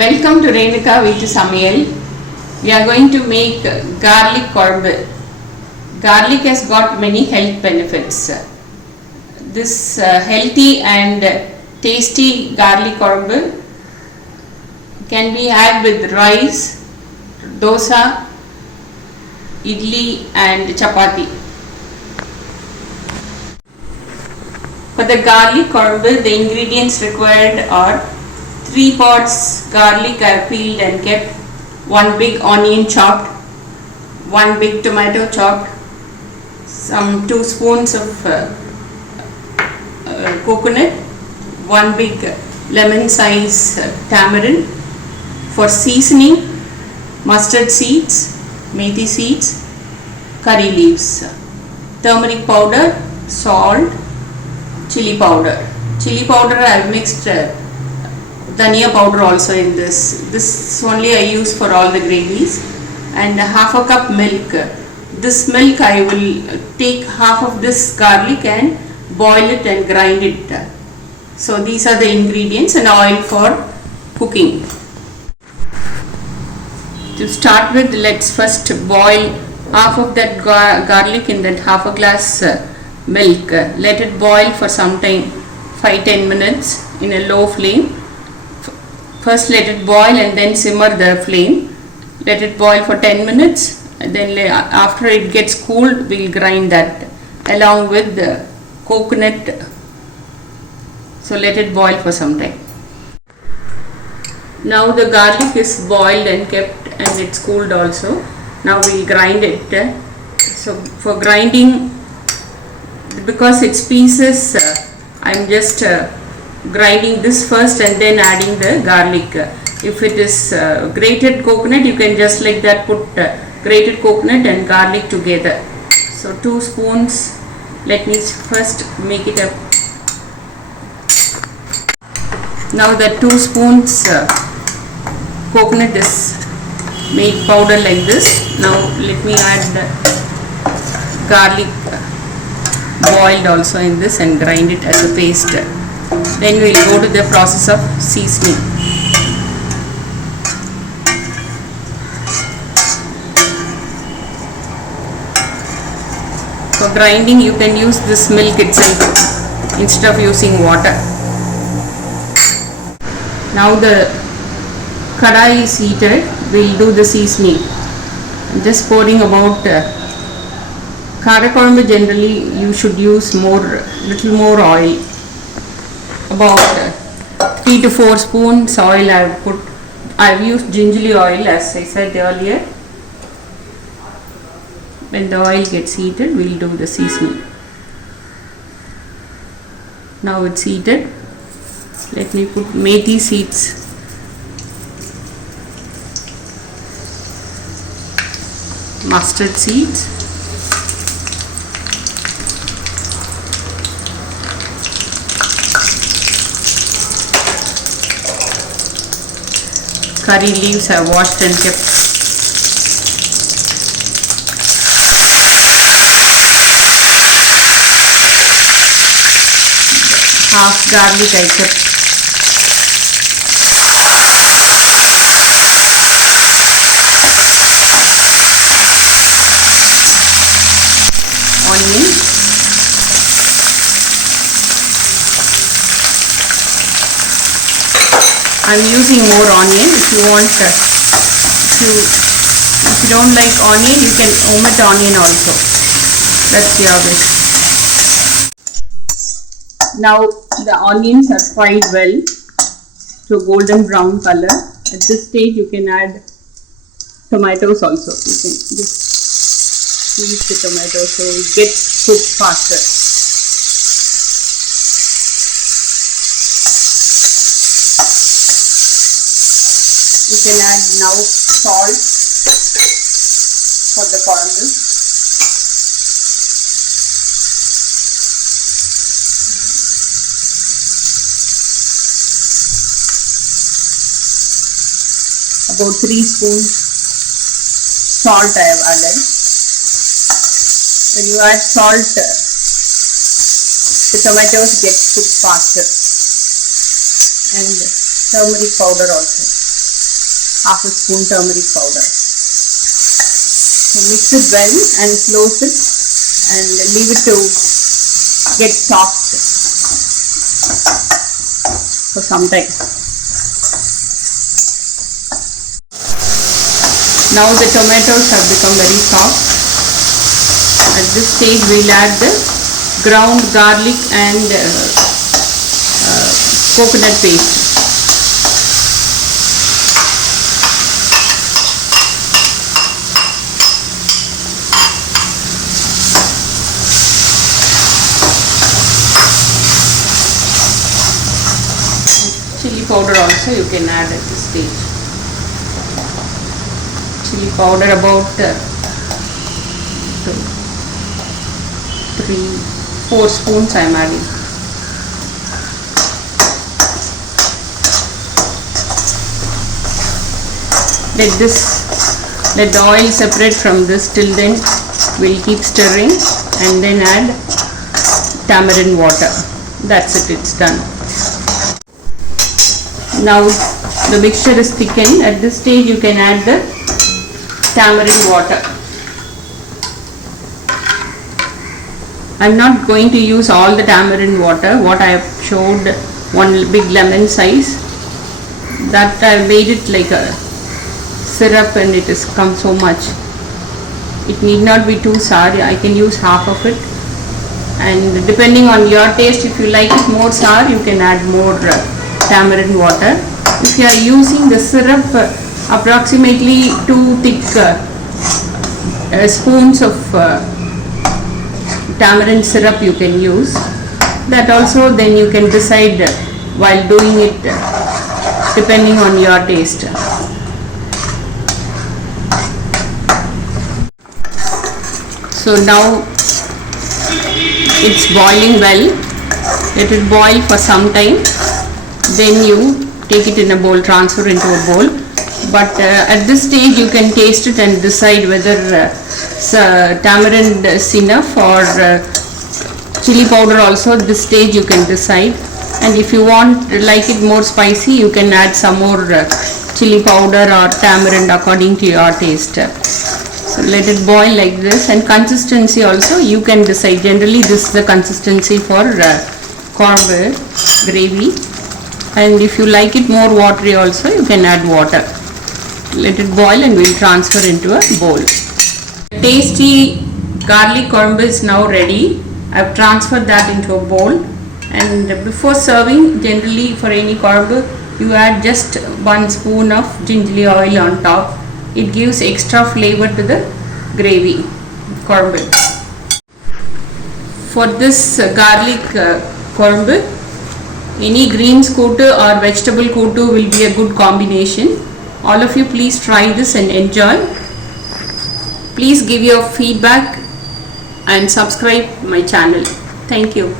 Welcome to Renuka Veetu Samayal. We are going to make garlic korbu. Garlic has got many health benefits. This healthy and tasty garlic korbu can be had with rice, dosa, idli and chapati. For the garlic korbu, the ingredients required are 3 pots garlic I have peeled and kept, 1 big onion chopped, 1 big tomato chopped, some 2 spoons of coconut, 1 big lemon size tamarind. For seasoning, mustard seeds, methi seeds, curry leaves, turmeric powder, salt, chili powder. Chili powder I have mixed dhania powder also in this. This only I use for all the gravies, and half a cup milk. This milk I will take half of this garlic and boil it and grind it. So these are the ingredients, and oil for cooking. To start with, let's first boil half of that garlic in that half a glass milk. Let it boil for some time, 5-10 minutes in a low flame. First let it boil and then simmer the flame. Let it boil for 10 minutes, and then after it gets cooled, we'll grind that along with the coconut. So let it boil for some time. Now the garlic is boiled and kept, and it's cooled also. Now we'll grind it. So for grinding, because it's pieces, I'm just grinding this first and then adding the garlic. If it is grated coconut, you can just like that put grated coconut and garlic together. So 2 spoons. Let me first make it up. Now the 2 spoons coconut is made powder like this. Now let me add the garlic boiled also in this and grind it as a paste. Then we will go to the process of seasoning. For grinding, you can use this milk itself instead of using water. Now the kadai is heated. We will do the seasoning. I'm just pouring about Kara korbu. Generally you should use little more oil. About 3 to 4 spoons oil I've used gingerly oil, as I said earlier. When the oil gets heated, we'll do the seasoning. Now it's heated. Let me put methi seeds, mustard seeds, curry leaves I washed and kept, half garlic I kept, onion, I'm using more onion. If you want, if you don't like onion, you can omit onion also. That's your wish. Now the onions are fried well to golden brown color. At this stage, you can add tomatoes also. You can just squeeze the tomato so it gets cooked faster. You can add now salt for the korbu. About 3 spoons salt I have added. When you add salt, the tomatoes get cooked faster. And turmeric powder also. half a spoon turmeric powder. So mix it well and close it and leave it to get soft for some time. Now the tomatoes have become very soft. At this stage we'll add the ground garlic and coconut paste. Chili powder also you can add at this stage. Chili powder about 3-4 spoons I am adding. Let the oil separate from this. Till then we'll keep stirring and then add tamarind water. That's it, it's done. Now the mixture is thickened. At this stage you can add the tamarind water. I'm not going to use all the tamarind water. What I have showed, one big lemon size, that I made it like a syrup and it has come so much. It need not be too sour. I can use half of it, and depending on your taste, if you like it more sour, you can add more tamarind water. If you are using the syrup, approximately 2 thick spoons of tamarind syrup you can use. That also then you can decide while doing it depending on your taste. So now it's boiling well. Let it boil for some time. Then you take it in a bowl, transfer into a bowl. But at this stage you can taste it and decide whether tamarind is enough or chili powder also. At this stage you can decide, and if you want like it more spicy, you can add some more chili powder or tamarind according to your taste. So let it boil like this, and consistency also you can decide. Generally this is the consistency for corned gravy, and if you like it more watery also, you can add water. Let it boil and we'll transfer into a bowl. Tasty garlic corned is now ready. I've transferred that into a bowl, and before serving, generally for any corned, you add just 1 spoon of gingerly oil on top. It gives extra flavor to the gravy corned. For this garlic corned, any greens kottu or vegetable kottu will be a good combination. All of you please try this and enjoy. Please give your feedback and subscribe my channel. Thank you.